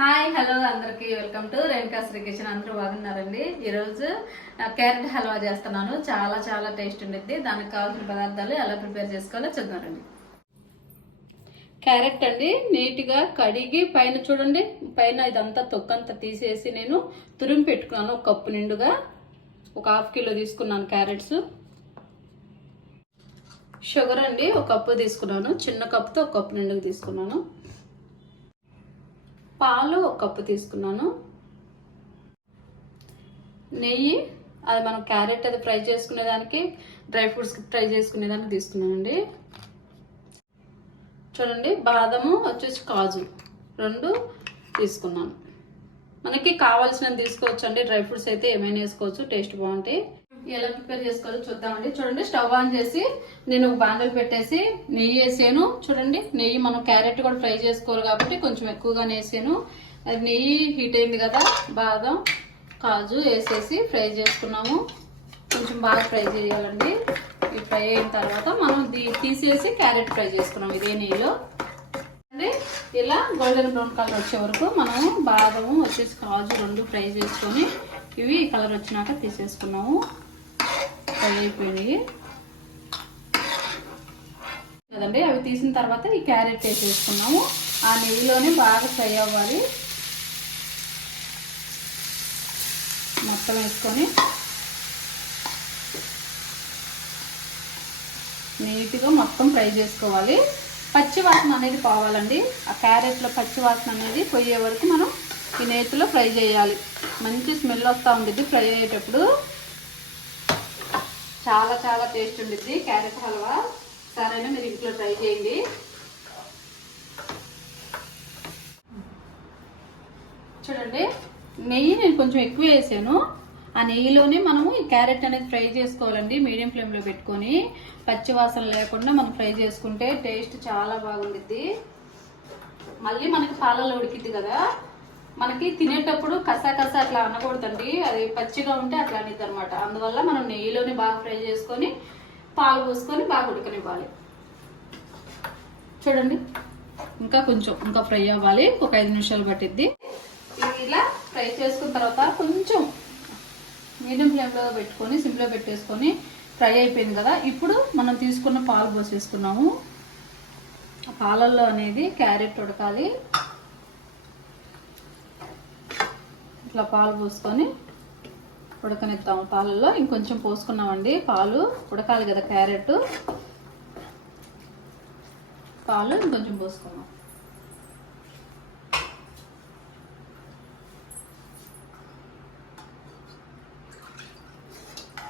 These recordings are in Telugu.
హాయ్ హలో అందరికీ. వెల్కమ్ టు రేణుకా శ్రీ అందరూ బాగున్నారండి? ఈరోజు క్యారెట్ హల్వా చేస్తున్నాను. చాలా చాలా టేస్ట్ ఉండిద్ది. దానికి కావాల్సిన పదార్థాలు ఎలా ప్రిపేర్ చేసుకోవాలో చూద్దామండి క్యారెట్ అండి నీట్గా కడిగి పైన చూడండి. పైన ఇదంతా తొక్కంతా తీసేసి నేను తురిమి పెట్టుకున్నాను. ఒక కప్పు నిండుగా. ఒక హాఫ్ కిలో తీసుకున్నాను క్యారెట్స్. షుగర్ అండి ఒక కప్పు తీసుకున్నాను. చిన్న కప్పుతో ఒక కప్పు నిండుగా తీసుకున్నాను. పాలు ఒక కప్పు తీసుకున్నాను. నెయ్యి అది మనం క్యారెట్ అది ఫ్రై చేసుకునేదానికి డ్రై ఫ్రూట్స్ ఫ్రై చేసుకునేదానికి తీసుకున్నానండి. చూడండి బాదము వచ్చేసి కాజు రెండు తీసుకున్నాను. మనకి కావాల్సినవి తీసుకోవచ్చు అండి డ్రై ఫ్రూట్స్ అయితే ఏమైనా వేసుకోవచ్చు టేస్ట్ బాగుంటాయి. ఎలా ప్రిపేర్ చేసుకోవాలో చూద్దామండి. చూడండి స్టవ్ ఆన్ చేసి నేను ఒక బాండలు పెట్టేసి నెయ్యి వేసాను. చూడండి నెయ్యి మనం క్యారెట్ కూడా ఫ్రై చేసుకోవాలి కాబట్టి కొంచెం ఎక్కువగానే వేసాను అది నెయ్యి హీట్ అయింది కదా బాదం కాజు వేసేసి ఫ్రై చేసుకున్నాము. కొంచెం బాగా ఫ్రై చేయాలండి. ఈ ఫ్రై అయిన తర్వాత మనం దీ- తీసేసి క్యారెట్ ఫ్రై చేసుకున్నాం ఇదే నెయ్యిలో. అంటే ఇలా గోల్డెన్ బ్రౌన్ కలర్ వచ్చే వరకు మనం బాదము వచ్చేసి కాజు రెండు ఫ్రై చేసుకొని ఇవి కలర్ వచ్చినాక తీసేసుకున్నాము. ఫ్రై అయిపోయినాయి కదండి అవి తీసిన తర్వాత ఈ క్యారెట్ వేసేసుకున్నాము. ఆ నెయ్యిలోనే బాగా ఫ్రై అవ్వాలి. మొత్తం వేసుకొని నీట్గా మొత్తం ఫ్రై చేసుకోవాలి. పచ్చి వాసన అనేది పోవాలండి. ఆ క్యారెట్లో పచ్చి వాసన అనేది పోయే వరకు మనం ఈ నేతిలో ఫ్రై చేయాలి. మంచి స్మెల్ వస్తూ ఉండిద్ది ఫ్రై అయ్యేటప్పుడు. చాలా చాలా టేస్ట్ ఉండిద్ది. క్యారెట్ హల్వా. సరైన మీరు ఇంట్లో ట్రై చేయండి. చూడండి నెయ్యి నేను కొంచెం ఎక్కువ వేసాను. ఆ నెయ్యిలోనే మనము ఈ క్యారెట్ అనేది ఫ్రై చేసుకోవాలండి మీడియం ఫ్లేమ్లో పెట్టుకొని. పచ్చివాసన లేకుండా మనం ఫ్రై చేసుకుంటే టేస్ట్ చాలా బాగుండిద్ది. మళ్ళీ మనకి పాలలో ఉడికిద్ది కదా. మనకి తినేటప్పుడు కసా కసా అట్లా అనకూడదండి. అది పచ్చిగా ఉంటే అట్లా అనిద్ది అనమాట అందువల్ల మనం నెయ్యిలోనే బాగా ఫ్రై చేసుకొని పాలు పోసుకొని బాగా ఉడకనివ్వాలి. చూడండి. ఇంకా కొంచెం ఇంకా ఫ్రై అవ్వాలి. ఒక ఐదు నిమిషాలు పట్టిద్ది. ఇవి ఇలా ఫ్రై చేసుకున్న తర్వాత కొంచెం మీడియం ఫ్లేమ్లో పెట్టుకొని సిమ్లో పెట్టేసుకొని ఫ్రై అయిపోయింది కదా. ఇప్పుడు మనం తీసుకున్న పాలు పోసేసుకున్నాము. పాలల్లో అనేది క్యారెట్ ఉడకాలి. ఇట్లా పాలు పోసుకొని ఉడకనిస్తాము పాలల్లో ఇంకొంచెం పోసుకున్నామండి. పాలు ఉడకాలి కదా క్యారెట్. పాలు ఇంకొంచెం పోసుకున్నాం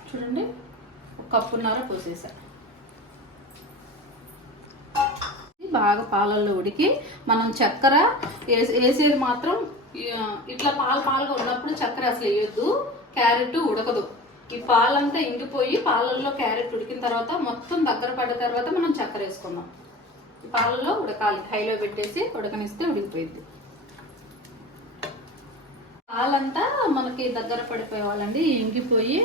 చూడండి ఒక కప్పున్నర పోసేసా. బాగా పాలల్లో ఉడికి మనం చక్కెర వేసేది మాత్రం ఇట్లా పాలు పాలుగా ఉన్నప్పుడు చక్కెర అసలు వేయొద్దు క్యారెట్ ఉడకదు. ఈ పాలంతా ఇంగిపోయి పాలల్లో క్యారెట్ ఉడికిన తర్వాత మొత్తం దగ్గర పడ్డ తర్వాత మనం చక్కెర వేసుకుందాం. పాలలో పాలల్లో ఉడకాలి హైలో పెట్టేసి ఉడకనిస్తే ఉడికిపోయింది. పాలంతా మనకి దగ్గర పడిపోయేవాళ్ళండి ఇంగిపోయి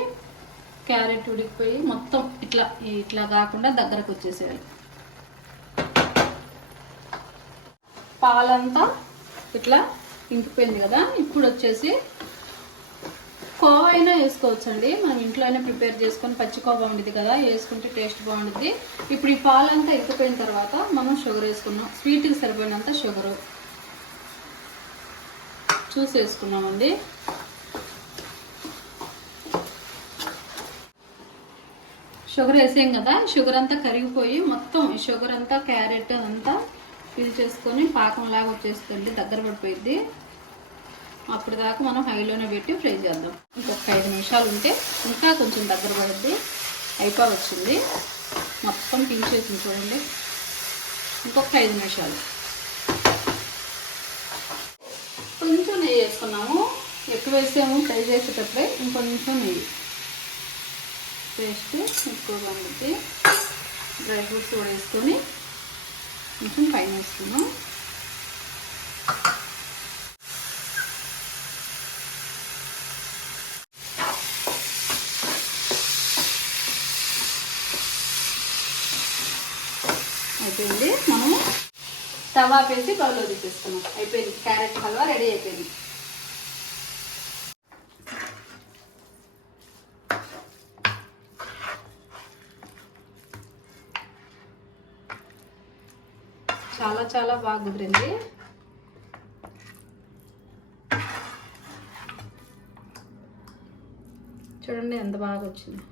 క్యారెట్ ఉడికిపోయి మొత్తం ఇట్లా ఇట్లా కాకుండా దగ్గరకు వచ్చేసేయాలి. పాలంతా ఇట్లా ఇంకిపోయింది కదా ఇప్పుడు వచ్చేసి కోవా అయినా వేసుకోవచ్చండి. మనం ఇంట్లో అయినా ప్రిపేర్ చేసుకొని పచ్చి కోవా ఉండేది కదా వేసుకుంటే టేస్ట్ బాగుంటుంది ఇప్పుడు ఈ పాలంతా ఎక్కిపోయిన తర్వాత మనం షుగర్ వేసుకున్నాం. స్వీట్కి సరిపోయినంత షుగరు చూసి వేసుకున్నామండి. షుగర్ వేసాం కదా షుగర్ అంతా కరిగిపోయి మొత్తం ఈ షుగర్ అంతా క్యారెట్ అంతా ఫిల్ చేసుకొని పాకం వచ్చేస్తుంది దగ్గర పడిపోయింది అప్పుడు దాకా మనం హైలోనే పెట్టి ఫ్రై చేద్దాం. ఇంకొక ఐదు నిమిషాలు ఉంటే ఇంకా కొంచెం దగ్గర పడుద్ది. అయిపో వచ్చింది. మొత్తం పించేసింది చూడండి. ఇంకొక ఐదు నిమిషాలు. కొంచెం నెయ్యి వేసుకున్నాము. ఎక్కువ వేసాము ఫ్రై చేసేటప్పుడే ఇంకొంచెం నెయ్యి. పేస్ట్ ఎక్కువగా ఉంటుంది డ్రై ఫ్రూట్స్ కూడా వేసుకొని కొంచెం పైన వేసుకున్నాం అయిపోయింది. మనము తవా వేసి బౌల్లో తీసేసుకున్నాం. అయిపోయింది. క్యారెట్ హల్వా రెడీ అయిపోయింది. చాలా చాలా బాగా కుదిరింది. చూడండి ఎంత బాగా వచ్చింది.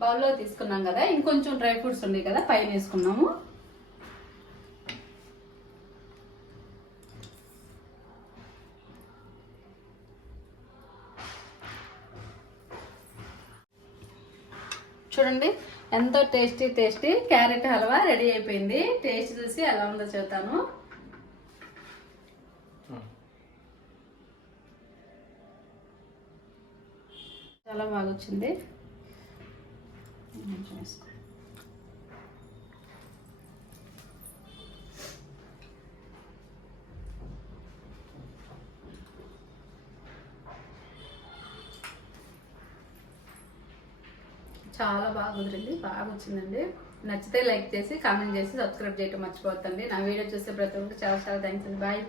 బౌల్లో తీసుకున్నాం కదా ఇంకొంచెం డ్రై ఫ్రూట్స్ ఉన్నాయి కదా పైన వేసుకున్నాము. చూడండి. ఎంతో tasty tasty carrot halwa ready అయిపోయింది. టేస్ట్ చూసి ఎలా ఉందో చెబుతాను చాలా బాగా వచ్చింది. చాలా బాగా కుదిరింది బాగా వచ్చిందండి. నచ్చితే లైక్ చేసి కామెంట్ చేసి సబ్స్క్రైబ్ చేయటం మర్చిపోతండి నా వీడియో చూసే ప్రతి ఒక్కరికి చాలా చాలా థ్యాంక్స్ అండి. బాయ్.